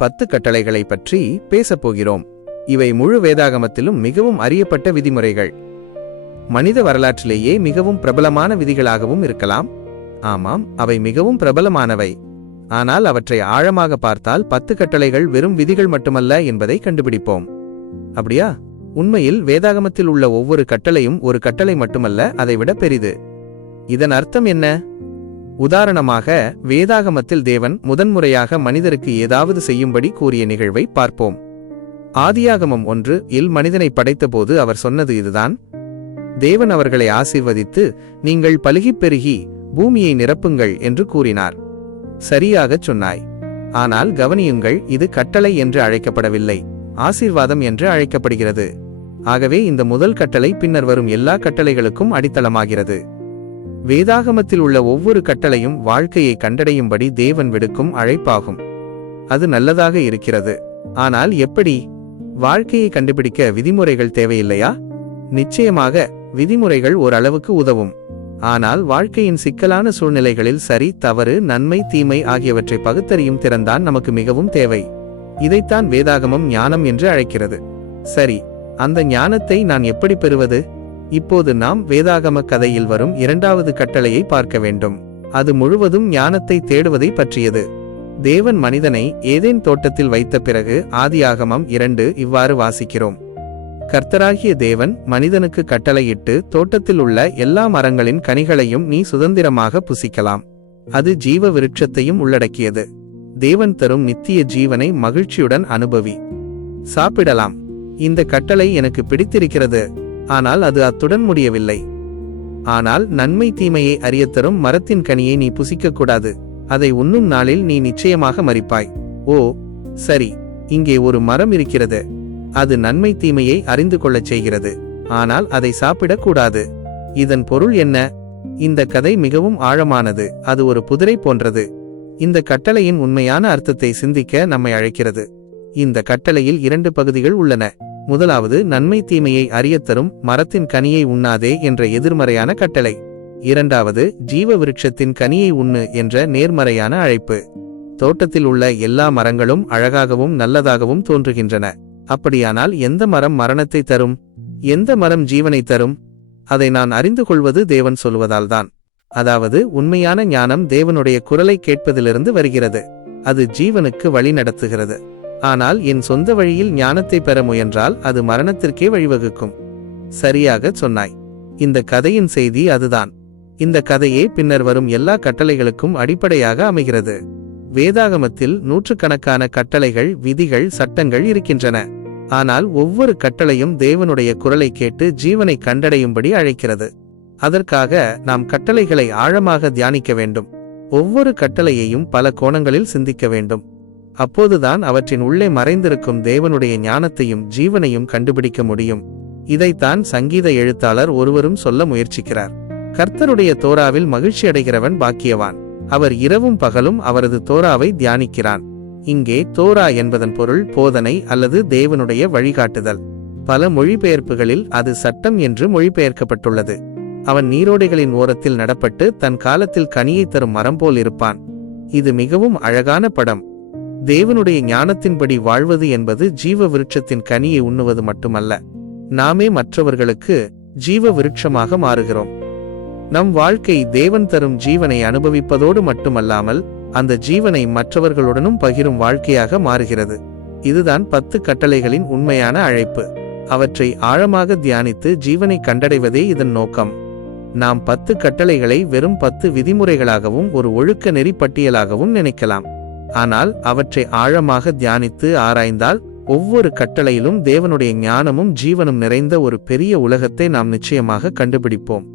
10 கட்டளைகளை பற்றி பேசப்போகிறோம். இவை முழு வேதாகமத்திலும் மிகவும் அறியப்பட்ட விதிமுறைகள். மனித வரலாற்றிலேயே மிகவும் பிரபலமான விதிகளாகவும் இருக்கலாம். ஆமாம், அவை மிகவும் பிரபலமானவை. ஆனால் அவற்றை ஆழமாக பார்த்தால் 10 கட்டளைகள் வெறும் விதிகள் மட்டுமல்ல என்பதை கண்டுபிடிப்போம். அப்படியா? உண்மையில் வேதாகமத்தில் உள்ள ஒவ்வொரு கட்டளையும் ஒரு கட்டளை மட்டுமல்ல, அதைவிட பெரிது. இதன் அர்த்தம் என்ன? உதாரணமாக, வேதாகமத்தில் தேவன் முதன்முறையாக மனிதருக்கு ஏதாவது செய்யும்படி கூறிய நிகழ்வை பார்ப்போம். ஆதியாகமம் 1 மனிதனை படைத்தபோது அவர் சொன்னது இதுதான். தேவன் அவர்களை ஆசீர்வதித்து, நீங்கள் பலுகிப் பெருகி பூமியை நிரப்புங்கள் என்று கூறினார். சரியாகச் சொன்னாய். ஆனால் கவனியுங்கள், இது கட்டளை என்று அழைக்கப்படவில்லை, ஆசீர்வாதம் என்று அழைக்கப்படுகிறது. ஆகவே இந்த முதல் கட்டளை பின்னர் வரும் எல்லா கட்டளைகளுக்கும் அடித்தளமாகிறது. வேதாகமத்தில் உள்ள ஒவ்வொரு கட்டளையும் வாழ்க்கையை கண்டடையும்படி தேவன் விடுக்கும் அழைப்பாகும். அது நல்லதாக இருக்கிறது. ஆனால் எப்படி? வாழ்க்கையை கண்டுபிடிக்க விதிமுறைகள் தேவையில்லையா? நிச்சயமாக விதிமுறைகள் ஓரளவுக்கு உதவும். ஆனால் வாழ்க்கையின் சிக்கலான சூழ்நிலைகளில் சரி, தவறு, நன்மை, தீமை ஆகியவற்றை பகுத்தறியும் திறன்தான் நமக்கு மிகவும் தேவை. இதைத்தான் வேதாகமம் ஞானம் என்று அழைக்கிறது. சரி, அந்த ஞானத்தை நான் எப்படி பெறுவது? இப்போது நாம் வேதாகம கதையில் வரும் 2வது கட்டளையை பார்க்க வேண்டும். அது முழுவதும் ஞானத்தை தேடுவதை பற்றியது. தேவன் மனிதனை ஏதேன் தோட்டத்தில் வைத்த பிறகு ஆதியாகமம் 2 இவ்வாறு வாசிக்கிறோம். கர்த்தராகிய தேவன் மனிதனுக்கு கட்டளையிட்டு, தோட்டத்தில் உள்ள எல்லா மரங்களின் கனிகளையும் நீ சுதந்திரமாக புசிக்கலாம். அது ஜீவ விருட்சத்தையும் உள்ளடக்கியது. தேவன் தரும் நித்திய ஜீவனை மகிழ்ச்சியுடன் அனுபவி. சாப்பிடலாம். இந்த கட்டளை எனக்கு பிடித்திருக்கிறது. ஆனால் அது அத்துடன் முடியவில்லை. ஆனால் நன்மை தீமையை அறியத்தரும் மரத்தின் கனியை நீ புசிக்கக்கூடாது. அதை உண்ணும் நாளில் நீ நிச்சயமாக மரிப்பாய். ஓ சரி, இங்கே ஒரு மரம் இருக்கிறது. அது நன்மை தீமையை அறிந்து கொள்ளச் செய்கிறது. ஆனால் அதை சாப்பிடக்கூடாது. இதன் பொருள் என்ன? இந்த கதை மிகவும் ஆழமானது. அது ஒரு புதிரை போன்றது. இந்த கட்டளையின் உண்மையான அர்த்தத்தை சிந்திக்க நம்மை அழைக்கிறது. இந்த கட்டளையில் 2 பகுதிகள் உள்ளன. முதலாவது, நன்மை தீமையை அறியத்தரும் மரத்தின் கனியை உண்ணாதே என்ற எதிர்மறையான கட்டளை. 2வது, ஜீவ விருட்சத்தின் கனியை உண்ணு என்ற நேர்மறையான அழைப்பு. தோட்டத்தில் உள்ள எல்லா மரங்களும் அழகாகவும் நல்லதாகவும் தோன்றுகின்றன. அப்படியானால் எந்த மரம் மரணத்தை தரும்? எந்த மரம் ஜீவனை தரும்? அதை நான் அறிந்து கொள்வது தேவன் சொல்வதால்தான். அதாவது, உண்மையான ஞானம் தேவனுடைய குரலை கேட்பதிலிருந்து வருகிறது. அது ஜீவனுக்கு வழி நடத்துகிறது. ஆனால் என் சொந்த வழியில் ஞானத்தை பெற முயன்றால் அது மரணத்திற்கே வழிவகுக்கும். சரியாக சொன்னாய். இந்த கதையின் செய்தி அதுதான். இந்த கதையே பின்னர் வரும் எல்லா கட்டளைகளுக்கும் அடிப்படையாக அமைகிறது. வேதாகமத்தில் நூற்றுக்கணக்கான கட்டளைகள், விதிகள், சட்டங்கள் இருக்கின்றன. ஆனால் ஒவ்வொரு கட்டளையும் தேவனுடைய குரலை கேட்டு ஜீவனை கண்டடையும்படி அழைக்கிறது. அதற்காக நாம் கட்டளைகளை ஆழமாக தியானிக்க வேண்டும். ஒவ்வொரு கட்டளையையும் பல கோணங்களில் சிந்திக்க வேண்டும். அப்போதுதான் அவற்றின் உள்ளே மறைந்திருக்கும் தேவனுடைய ஞானத்தையும் ஜீவனையும் கண்டுபிடிக்க முடியும். இதைத்தான் சங்கீத எழுத்தாளர் ஒருவரும் சொல்ல முயற்சிக்கிறார். கர்த்தருடைய தோராவில் மகிழ்ச்சி அடைகிறவன் பாக்கியவான். அவர் இரவும் பகலும் அவரது தோராவை தியானிக்கிறான். இங்கே தோரா என்பதன் பொருள் போதனை அல்லது தேவனுடைய வழிகாட்டுதல். பல மொழிபெயர்ப்புகளில் அது சட்டம் என்று மொழிபெயர்க்கப்பட்டுள்ளது. அவன் நீரோடைகளின் ஓரத்தில் நடப்பட்டு தன் காலத்தில் கனியை தரும் மரம் போல் இருப்பான். இது மிகவும் அழகான படம். தேவனுடைய ஞானத்தின்படி வாழ்வது என்பது ஜீவ விருட்சத்தின் கனியை உண்ணுவது மட்டுமல்ல, நாமே மற்றவர்களுக்கு ஜீவ விருட்சமாக மாறுகிறோம். நம் வாழ்க்கை தேவன் தரும் ஜீவனை அனுபவிப்பதோடு மட்டுமல்லாமல் அந்த ஜீவனை மற்றவர்களுடனும் பகிரும் வாழ்க்கையாக மாறுகிறது. இதுதான் 10 கட்டளைகளின் உண்மையான அழைப்பு. அவற்றை ஆழமாக தியானித்து ஜீவனை கண்டடைவதே இதன் நோக்கம். நாம் 10 கட்டளைகளை வெறும் 10 விதிமுறைகளாகவும் ஒரு ஒழுக்க நெறி பட்டியலாகவும் நினைக்கலாம். ஆனால் அவற்றை ஆழமாக தியானித்து ஆராய்ந்தால் ஒவ்வொரு கட்டளையிலும் தேவனுடைய ஞானமும் ஜீவனும் நிறைந்த ஒரு பெரிய உலகத்தை நாம் நிச்சயமாக கண்டுபிடிப்போம்.